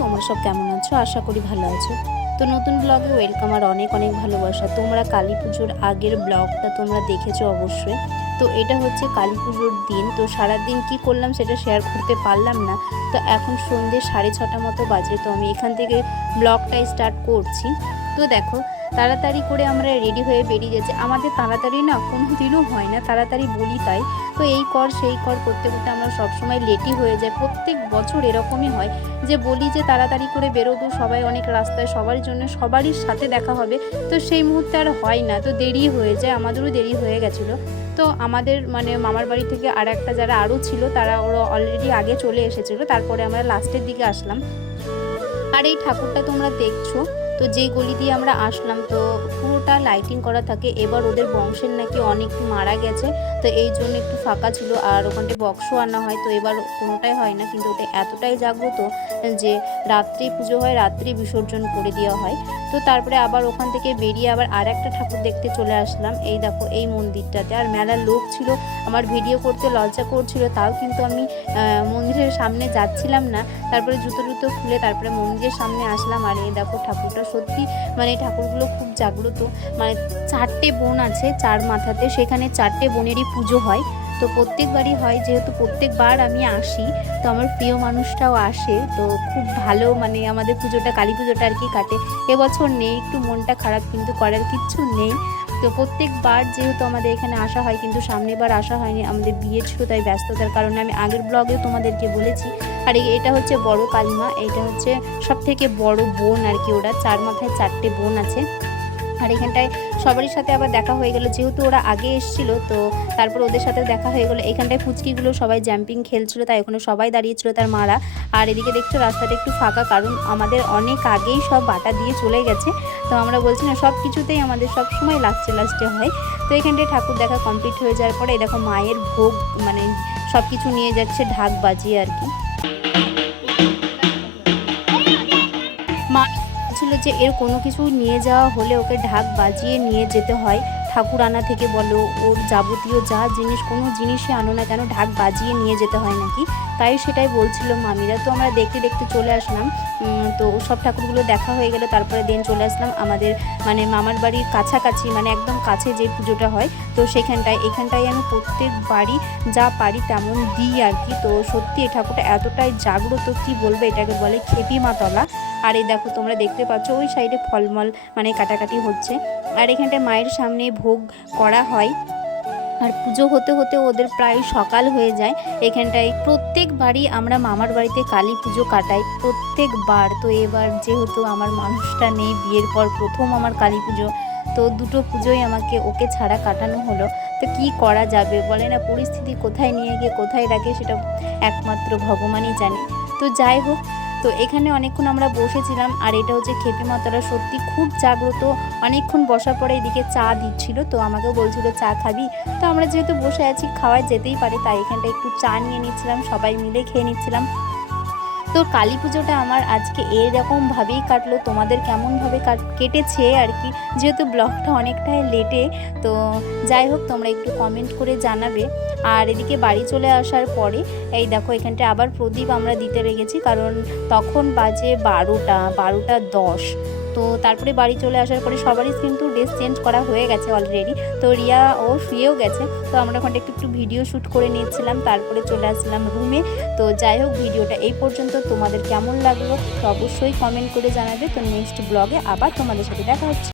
তোমরা সব কেমন আছো? আশা করি ভালো আছো। তো নতুন ব্লগে ওয়েলকাম আর অনেক অনেক ভালোবাসা। তোমরা কালী পুজোর আগের ব্লগটা তোমরা দেখেছো অবশ্যই। তো এটা হচ্ছে কালী পুজোর দিন। তো সারাদিন কি করলাম সেটা শেয়ার করতে পারলাম না। তো এখন সন্ধ্যে 6:30 মতো বাজে। তো আমি এখান থেকে ব্লগটা স্টার্ট করছি। তো দেখো, তাড়াতাড়ি করে আমরা রেডি হয়ে বেরিয়ে যাচ্ছি। আমাদের তাড়াতাড়ি না কোনো দিনও হয় না, তাড়াতাড়ি বলি তাই। তো এই কর সেই কর করতে করতে আমরা সবসময় লেটই হয়ে যাই। প্রত্যেক বছর এরকমই হয় যে বলি যে তাড়াতাড়ি করে বেরোবো, সবাই অনেক রাস্তায়, সবার জন্য সবারই সাথে দেখা হবে। তো সেই মুহূর্তে আর হয় না, তো দেরি হয়ে যায়। আমাদেরও দেরি হয়ে গেছিলো। তো আমাদের মানে মামার বাড়ি থেকে আর একটা যারা আরও ছিল তারা ওরা অলরেডি আগে চলে এসেছিলো। তারপরে আমরা লাস্টের দিকে আসলাম। আর এই ঠাকুরটা তোমরা দেখছো, তো যেই গলি দিয়ে আমরা আসলাম তো পুরোটা লাইটিং করা থাকে। এবার ওদের বংশের নাকি অনেক মারা গেছে, তো এই জন্য একটু ফাঁকা ছিল। আর ওখানটা বক্সও আনা হয়, তো এবার কোনোটাই হয় না। কিন্তু ওটা এতটাই জাগ্রত যে রাত্রি পুজো হয়, রাত্রি বিসর্জন করে দেওয়া হয়। তো তারপরে আবার ওখান থেকে বেরিয়ে আবার আর একটা ঠাকুর দেখতে চলে আসলাম। এই দেখো এই মন্দিরটাতে। আর মেলার লোক ছিল, আমার ভিডিও করতে লজ্জা করছিল, তাও কিন্তু আমি মন্দিরের সামনে যাচ্ছিলাম না। তারপরে জুতো খুলে তারপরে মন্দিরের সামনে আসলাম। আর এই দেখো ঠাকুরটা সত্যি মানে ঠাকুরগুলো খুব জাগ্রত। মানে 4টে বোন আছে, 4 মাথাতে, সেখানে 4টে বোনেরই পুজো হয়। তো প্রত্যেকবারই হয়, যেহেতু প্রত্যেকবার আমি আসি, তো আমার প্রিয় মানুষটাও আসে। তো খুব ভালো মানে আমাদের পুজোটা, কালী পুজোটা আর কি কাটে। এবছর নেই, একটু মনটা খারাপ, কিন্তু করার কিচ্ছু নেই। তো প্রত্যেকবার যেহেতু আমাদের এখানে আসা হয়, কিন্তু সামনেবার আসা হয়নি, আমাদের বিয়ে ছিল, তাই ব্যস্ততার কারণে আমি আগের ব্লগেও তোমাদেরকে বলেছি। আর এটা হচ্ছে বড় কালিমা, এইটা হচ্ছে সব থেকে বড় বোন আর কি। ওরা 4 মাথায় 4টে বোন আছে। আর এখানটায় সবারই সাথে আবার দেখা হয়ে গেল, যেহেতু ওরা আগে এসেছিলো, তো তারপর ওদের সাথে দেখা হয়ে গেলো। এখানটায় ফুচকিগুলো সবাই জাম্পিং খেলছিল, তাই ওখানে সবাই দাঁড়িয়েছিল তার মারা। আর এদিকে দেখছো রাস্তাটা একটু ফাঁকা, কারণ আমাদের অনেক আগেই সব বাটা দিয়ে চলে গেছে। তো আমরা বলছি না, সব কিছুতেই আমাদের সব সময় লাস্টে হয়। তো এখানটায় ঠাকুর দেখা কমপ্লিট হয়ে যাওয়ার পরে এই দেখো মায়ের ভোগ মানে সব কিছু নিয়ে যাচ্ছে ঢাক বাজিয়ে আর কি। মা ছিল যে এর কোনো কিছু নিয়ে যাওয়া হলে ওকে ঢাক বাজিয়ে নিয়ে যেতে হয়। ঠাকুর আনা থেকে বলো, ওর যাবতীয় যা জিনিস, কোনো জিনিসই আনো না কেন ঢাক বাজিয়ে নিয়ে যেতে হয় নাকি, তাই সেটাই বলছিল মামিরা। তো আমরা দেখতে চলে আসলাম। তো সব ঠাকুরগুলো দেখা হয়ে গেল। তারপরে দিন চলে আসলাম আমাদের মানে মামার বাড়ির কাছাকাছি, মানে একদম কাছে যে পুজোটা হয়। তো এখানটায় আমি প্রত্যেক বাড়ি যা পারি তেমন দিই আর কি। তো সত্যি এই ঠাকুরটা এতটাই জাগ্রত, কি বলবো, এটাকে বলে খেপি মাতলা। আর এই দেখো তোমরা দেখতে পাচ্ছ ওই সাইডে ফলমল মানে কাটাকাটি হচ্ছে। আর এখানটায় মায়ের সামনে ভোগ করা হয়। আর পুজো হতে হতে ওদের প্রায় সকাল হয়ে যায়। এখানটায় প্রত্যেকবারই আমরা মামার বাড়িতে কালী পুজো কাটাই, প্রত্যেকবার। তো এবার যেহেতু আমার মানুষটা নেই, বিয়ের পর প্রথম আমার কালী পুজো, তো দুটো পুজোই আমাকে ওকে ছাড়া কাটানো হলো। তো কি করা যাবে, বলে না, পরিস্থিতি কোথায় নিয়ে গিয়ে কোথায় রাখে সেটা একমাত্র ভগবানই জানে। তো যাই হোক, তো এখানে অনেকক্ষণ আমরা বসেছিলাম। আর এটা হচ্ছে খেপি মাতারা, সত্যি খুব জাগ্রত। অনেকক্ষণ বসার পরে এদিকে চা দিচ্ছিল, তো আমাকেও বলছিল চা খাবি। তো আমরা যেহেতু বসে আছি, খাওয়া যেতেই পারে, তাই এখানটা একটু চা নিয়ে নিচ্ছিলাম, সবাই মিলে খেয়ে নিচ্ছিলাম। তো কালী পুজোটা আমার আজকে এরকমভাবেই কাটলো। তোমাদের কেমনভাবে কেটেছে আর কি, যেহেতু ব্লগটা অনেকটাই লেটে। তো যাই হোক, তোমরা একটু কমেন্ট করে জানাবে। আর এদিকে বাড়ি চলে আসার পরে এই দেখো এখানটা আবার প্রদীপ আমরা দিতে লেগেছি, কারণ তখন বাজে 12টা 10। তো তারপরে বাড়ি চলে আসার পরে সবারই কিন্তু ড্রেস চেঞ্জ করা হয়ে গেছে অলরেডি। তো রিয়া ও শুয়েও গেছে। তো আমরা ওখানটা একটু ভিডিও শ্যুট করে নিচ্ছিলাম, তারপরে চলে আসলাম রুমে। তো যাই হোক, ভিডিওটা এই পর্যন্ত। তোমাদের কেমন লাগলো তো অবশ্যই কমেন্ট করে জানাবে। তো নেক্সট ব্লগে আবার তোমাদের সাথে দেখা হচ্ছে।